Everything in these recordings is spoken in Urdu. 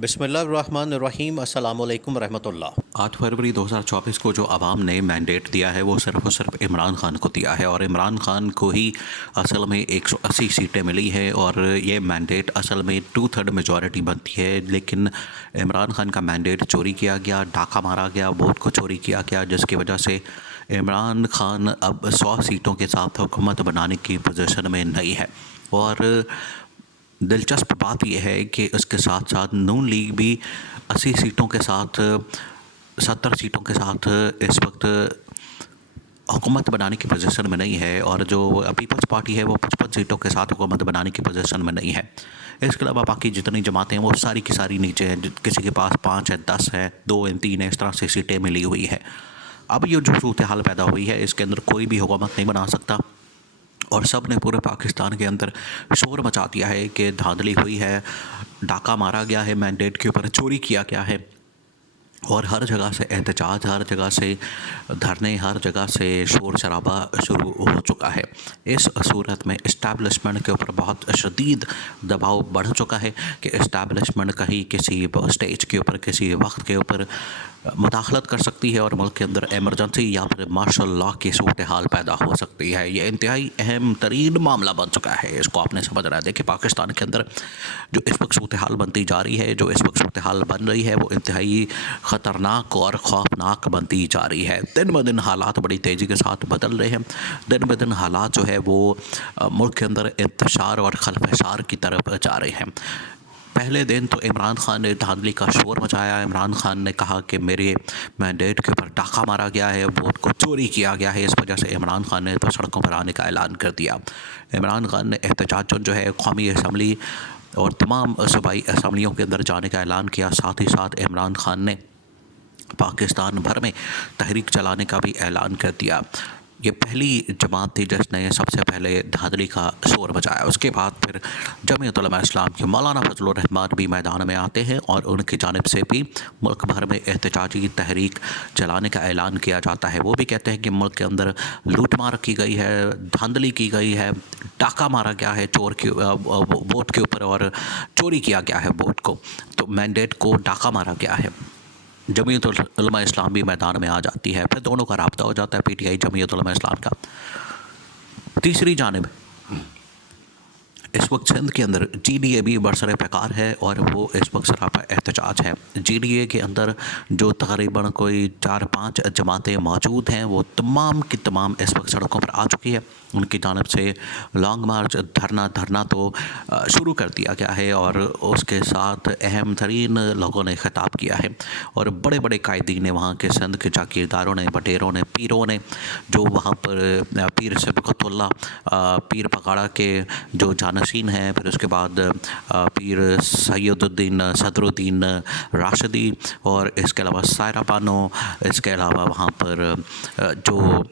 بسم اللہ الرحمن الرحیم۔ السلام علیکم ورحمۃ اللہ۔ 8 فروری 2024 کو جو عوام نے مینڈیٹ دیا ہے وہ صرف اور صرف عمران خان کو دیا ہے، اور عمران خان کو ہی اصل میں 180 سیٹیں ملی ہے، اور یہ مینڈیٹ اصل میں 2/3 میجورٹی بنتی ہے، لیکن عمران خان کا مینڈیٹ چوری کیا گیا، ڈاکہ مارا گیا، ووٹ کو چوری کیا گیا، جس کی وجہ سے عمران خان اب 100 سیٹوں کے ساتھ حکومت بنانے کی پوزیشن میں نہیں ہے۔ اور دلچسپ بات یہ ہے کہ اس کے ساتھ ساتھ نون لیگ بھی 80 سیٹوں کے ساتھ 70 سیٹوں کے ساتھ اس وقت حکومت بنانے کی پوزیشن میں نہیں ہے، اور جو پیپلز پارٹی ہے وہ 55 سیٹوں کے ساتھ حکومت بنانے کی پوزیشن میں نہیں ہے۔ اس کے علاوہ باقی جتنی جماعتیں ہیں وہ ساری کی ساری نیچے ہیں، کسی کے پاس 5 ہے، 10 ہے، 2 ہیں، 3 ہیں، اس طرح سے سیٹیں ملی ہوئی ہے۔ اب یہ جو صورتحال پیدا ہوئی ہے اس کے اندر کوئی بھی حکومت نہیں بنا سکتا، اور سب نے پورے پاکستان کے اندر شور مچا دیا ہے کہ دھاندلی ہوئی ہے، ڈاکہ مارا گیا ہے، مینڈیٹ کے اوپر چوری کیا گیا ہے، اور ہر جگہ سے احتجاج، ہر جگہ سے دھرنے، ہر جگہ سے شور شرابہ شروع ہو چکا ہے۔ اس صورت میں اسٹیبلشمنٹ کے اوپر بہت شدید دباؤ بڑھ چکا ہے کہ اسٹیبلشمنٹ کہیں کسی اسٹیج کے اوپر کسی وقت کے اوپر مداخلت کر سکتی ہے، اور ملک کے اندر ایمرجنسی یا پھر مارشل لاء کی صورتحال پیدا ہو سکتی ہے۔ یہ انتہائی اہم ترین معاملہ بن چکا ہے، اس کو آپ نے سمجھ رہا ہے۔ دیکھیں پاکستان کے اندر جو اس وقت صورتحال بنتی جا رہی ہے، جو اس وقت صورتحال بن رہی ہے، وہ انتہائی خطرناک اور خوفناک بنتی جا رہی ہے۔ دن بہ دن حالات بڑی تیزی کے ساتھ بدل رہے ہیں، دن بہ دن حالات جو ہے وہ ملک کے اندر انتشار اور خلفشار کی طرف جا رہے ہیں۔ پہلے دن تو عمران خان نے دھاندلی کا شور مچایا، عمران خان نے کہا کہ میرے مینڈیٹ کے اوپر ڈاکہ مارا گیا ہے، ووٹ کو چوری کیا گیا ہے، اس وجہ سے عمران خان نے تو سڑکوں پر آنے کا اعلان کر دیا۔ عمران خان نے احتجاج جو ہے قومی اسمبلی اور تمام صوبائی اسمبلیوں کے اندر جانے کا اعلان کیا، ساتھ ہی ساتھ عمران خان نے پاکستان بھر میں تحریک چلانے کا بھی اعلان کر دیا۔ یہ پہلی جماعت تھی جس نے سب سے پہلے دھاندلی کا شور مچایا۔ اس کے بعد پھر جمعیت علماء اسلام کے مولانا فضل الرحمان بھی میدان میں آتے ہیں، اور ان کی جانب سے بھی ملک بھر میں احتجاجی تحریک چلانے کا اعلان کیا جاتا ہے۔ وہ بھی کہتے ہیں کہ ملک کے اندر لوٹ مار کی گئی ہے، دھاندلی کی گئی ہے، ڈاکہ مارا گیا ہے ووٹ کے اوپر، اور چوری کیا گیا ہے ووٹ کو، تو مینڈیٹ کو ڈاکہ مارا گیا ہے۔ جمعیت علماء اسلام بھی میدان میں آ جاتی ہے، پھر دونوں کا رابطہ ہو جاتا ہے، پی ٹی آئی جمعیت علماء اسلام کا۔ تیسری جانب اس وقت سندھ کے اندر جی ڈی اے بھی برسر پیکار ہے، اور وہ اس وقت سراپا احتجاج ہے۔ جی ڈی اے کے اندر جو تقریباً کوئی 4-5 جماعتیں موجود ہیں وہ تمام کی تمام اس وقت سڑکوں پر آ چکی ہے۔ ان کی جانب سے لانگ مارچ، دھرنا تو شروع کر دیا گیا ہے، اور اس کے ساتھ اہم ترین لوگوں نے خطاب کیا ہے، اور بڑے بڑے قائدین نے، وہاں کے سندھ کے جاگیرداروں نے، بٹیروں نے، پیروں نے، جو وہاں پر پیر سبقت اللہ، پیر پگاڑا کے جو جانشین ہیں، پھر اس کے بعد پیر سید الدین صدر الدین راشدی، اور اس کے علاوہ سائرہ بانو، اس کے علاوہ وہاں پر جو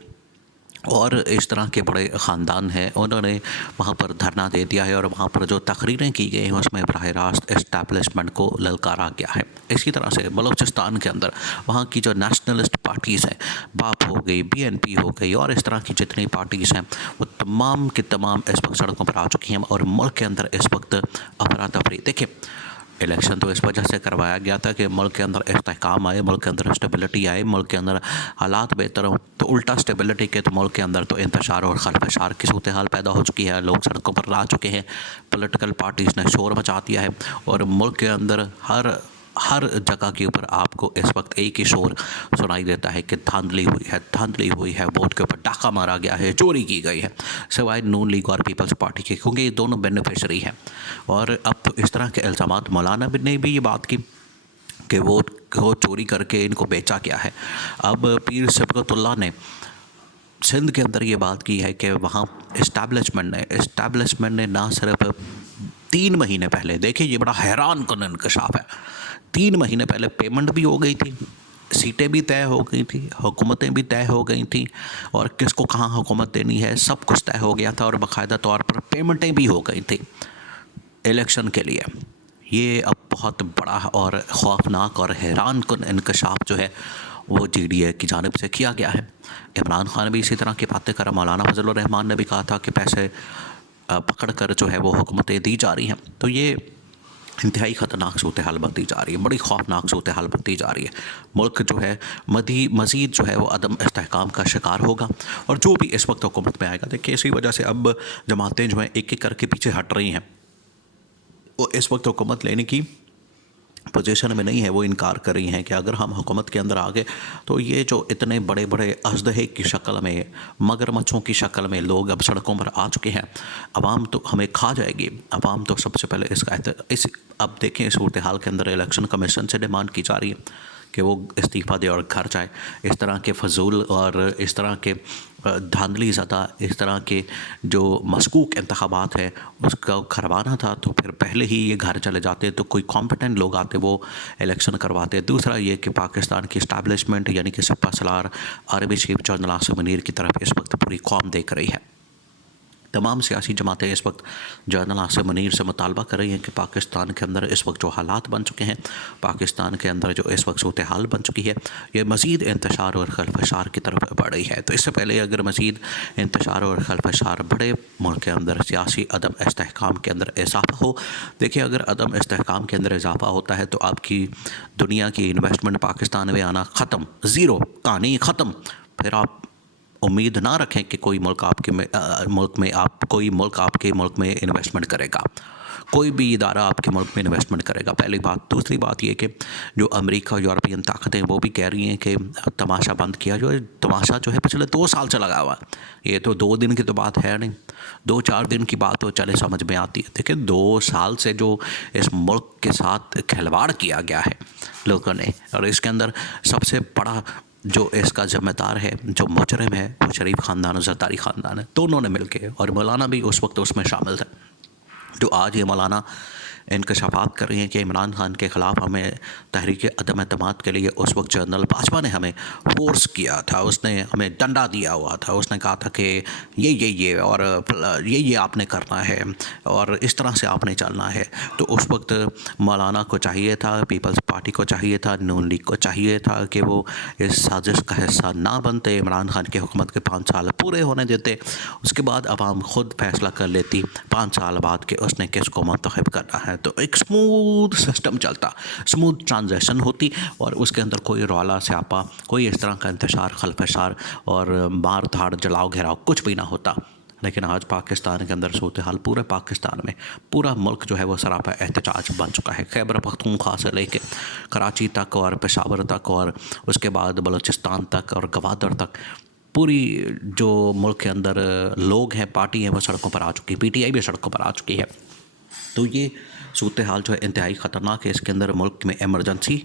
اور اس طرح کے بڑے خاندان ہیں، انہوں نے وہاں پر دھرنا دے دیا ہے، اور وہاں پر جو تقریریں کی گئی ہیں اس میں براہ راست اسٹیبلشمنٹ کو للکارا گیا ہے۔ اسی طرح سے بلوچستان کے اندر وہاں کی جو نیشنلسٹ پارٹیز ہیں، باپ ہو گئی، بی این پی ہو گئی، اور اس طرح کی جتنی پارٹیز ہیں وہ تمام کی تمام اس وقت سڑکوں پر آ چکی ہیں، اور ملک کے اندر اس وقت افراتفری۔ دیکھیں الیکشن تو اس وجہ سے کروایا گیا تھا کہ ملک کے اندر استحکام آئے، ملک کے اندر اسٹیبلٹی آئے، ملک کے اندر حالات بہتر ہوں، تو الٹا اسٹیبلٹی کے تو ملک کے اندر تو انتشار اور خلفشار کی صورتحال پیدا ہو چکی ہے، لوگ سڑکوں پر آ چکے ہیں، پولیٹیکل پارٹیز نے شور مچا دیا ہے، اور ملک کے اندر ہر جگہ کے اوپر آپ کو اس وقت ایک ہی شور سنائی دیتا ہے کہ دھاندلی ہوئی ہے، ووٹ کے اوپر ڈاکہ مارا گیا ہے، چوری کی گئی ہے، سوائے نون لیگ اور پیپلز پارٹی کے، کیونکہ یہ دونوں بینیفیشری ہیں۔ اور اب تو اس طرح کے الزامات مولانا نے بھی یہ بات کی کہ ووٹ کو چوری کر کے ان کو بیچا گیا ہے۔ اب پیر سبقت اللہ نے سندھ کے اندر یہ بات کی ہے کہ وہاں اسٹیبلشمنٹ نے نہ صرف 3 مہینے پہلے، دیکھیں یہ بڑا حیران کن انکشاف ہے، 3 مہینے پہلے پیمنٹ بھی ہو گئی تھی، سیٹیں بھی طے ہو گئی تھیں، حکومتیں بھی طے ہو گئی تھیں، اور کس کو کہاں حکومت دینی ہے سب کچھ طے ہو گیا تھا، اور باقاعدہ طور پر پیمنٹیں بھی ہو گئی تھیں الیکشن کے لیے۔ یہ اب بہت بڑا اور خوفناک اور حیران کن انکشاف جو ہے وہ جی ڈی اے کی جانب سے کیا گیا ہے۔ عمران خان بھی اسی طرح کی باتیں کر رہا، مولانا فضل الرحمان نے بھی کہا تھا کہ پیسے پکڑ کر جو ہے وہ حکومتیں دی جا رہی ہیں۔ تو یہ انتہائی خطرناک صورتحال بنتی جا رہی ہے، بڑی خوفناک صورتحال بنتی جا رہی ہے۔ ملک جو ہے مزید جو ہے وہ عدم استحکام کا شکار ہوگا، اور جو بھی اس وقت حکومت میں آئے گا، دیکھیے اسی وجہ سے اب جماعتیں جو ہیں ایک ایک کر کے پیچھے ہٹ رہی ہیں، وہ اس وقت حکومت لینے کی پوزیشن میں نہیں ہے، وہ انکار کر رہی ہیں کہ اگر ہم حکومت کے اندر آ گئے تو یہ جو اتنے بڑے بڑے اژدہے کی شکل میں، مگر مچھوں کی شکل میں لوگ اب سڑکوں پر آ چکے ہیں، عوام تو ہمیں کھا جائے گی۔ عوام تو سب سے پہلے اب دیکھیں اس صورتحال کے اندر الیکشن کمیشن سے ڈیمانڈ کی جا رہی ہے کہ وہ استعفیٰ دے اور گھر جائے۔ اس طرح کے فضول اور اس طرح کے دھاندلی زدہ، اس طرح کے جو مشکوک انتخابات ہیں اس کا کروانا تھا تو پھر پہلے ہی یہ گھر چلے جاتے تو کوئی کمپٹنٹ لوگ آتے وہ الیکشن کرواتے۔ دوسرا یہ کہ پاکستان کی اسٹیبلشمنٹ یعنی کہ سپہ سالار عربی چیف جنرل عاصم منیر کی طرف اس وقت پوری قوم دیکھ رہی ہے۔ تمام سیاسی جماعتیں اس وقت جنرل عاصم منیر سے مطالبہ کر رہی ہیں کہ پاکستان کے اندر اس وقت جو حالات بن چکے ہیں، پاکستان کے اندر جو اس وقت صورتحال بن چکی ہے، یہ مزید انتشار اور خلفشار کی طرف بڑھ رہی ہے۔ تو اس سے پہلے اگر مزید انتشار اور خلفشار بڑے، ملک کے اندر سیاسی عدم استحکام کے اندر اضافہ ہو، دیکھیں اگر عدم استحکام کے اندر اضافہ ہوتا ہے تو آپ کی دنیا کی انویسٹمنٹ پاکستان میں آنا ختم، زیرو، کہانی ختم۔ پھر آپ امید نہ رکھیں کہ کوئی ملک آپ کے ملک میں انویسٹمنٹ کرے گا، کوئی بھی ادارہ آپ کے ملک میں انویسٹمنٹ کرے گا، پہلی بات۔ دوسری بات یہ کہ جو امریکہ، یورپین طاقتیں وہ بھی کہہ رہی ہیں کہ تماشا بند کیا جو ہے، تماشا جو ہے پچھلے 2 سال سے لگا ہوا ہے، یہ تو 2 دن کی تو بات ہے نہیں، 2-4 دن کی بات تو چلے سمجھ میں آتی ہے۔ دیکھیں 2 سال سے جو اس ملک کے ساتھ کھلواڑ کیا گیا ہے لوگوں نے، اور اس کے اندر سب سے بڑا جو اس کا ذمہ دار ہے، جو مجرم ہے، وہ شریف خاندان اور زرداری خاندان ہے، دونوں نے مل کے، اور مولانا بھی اس وقت اس میں شامل تھے۔ جو آج یہ مولانا انکشافات کر رہی ہیں کہ عمران خان کے خلاف ہمیں تحریک عدم اعتماد کے لیے اس وقت جنرل باجوہ نے ہمیں فورس کیا تھا، اس نے ہمیں ڈنڈا دیا ہوا تھا، اس نے کہا تھا کہ یہ اور یہ آپ نے کرنا ہے اور اس طرح سے آپ نے چلنا ہے۔ تو اس وقت مولانا کو چاہیے تھا، پیپلز پارٹی کو چاہیے تھا، نون لیگ کو چاہیے تھا کہ وہ اس سازش کا حصہ نہ بنتے، عمران خان کی حکومت کے 5 سال پورے ہونے دیتے، اس کے بعد عوام خود فیصلہ کر لیتی 5 سال بعد کہ اس نے کس کو منتخب کرنا ہے۔ تو ایک سموتھ سسٹم چلتا، سموتھ ٹرانزیشن ہوتی، اور اس کے اندر کوئی رولا سیاپا، کوئی اس طرح کا انتشار خلفشار اور مار دھاڑ جلاؤ گھیراؤ کچھ بھی نہ ہوتا۔ لیکن آج پاکستان کے اندر صورتحال پورے پاکستان میں، پورا ملک جو ہے وہ سراپا احتجاج بن چکا ہے، خیبر پختونخوا سے لے کے کراچی تک اور پشاور تک اور اس کے بعد بلوچستان تک اور گوادر تک، پوری جو ملک کے اندر لوگ ہیں، پارٹی ہیں، وہ سڑکوں پر آ چکی، پی ٹی آئی بھی سڑکوں پر آ چکی ہے۔ تو یہ صورتحال جو ہے انتہائی خطرناک ہے، اس کے اندر ملک میں ایمرجنسی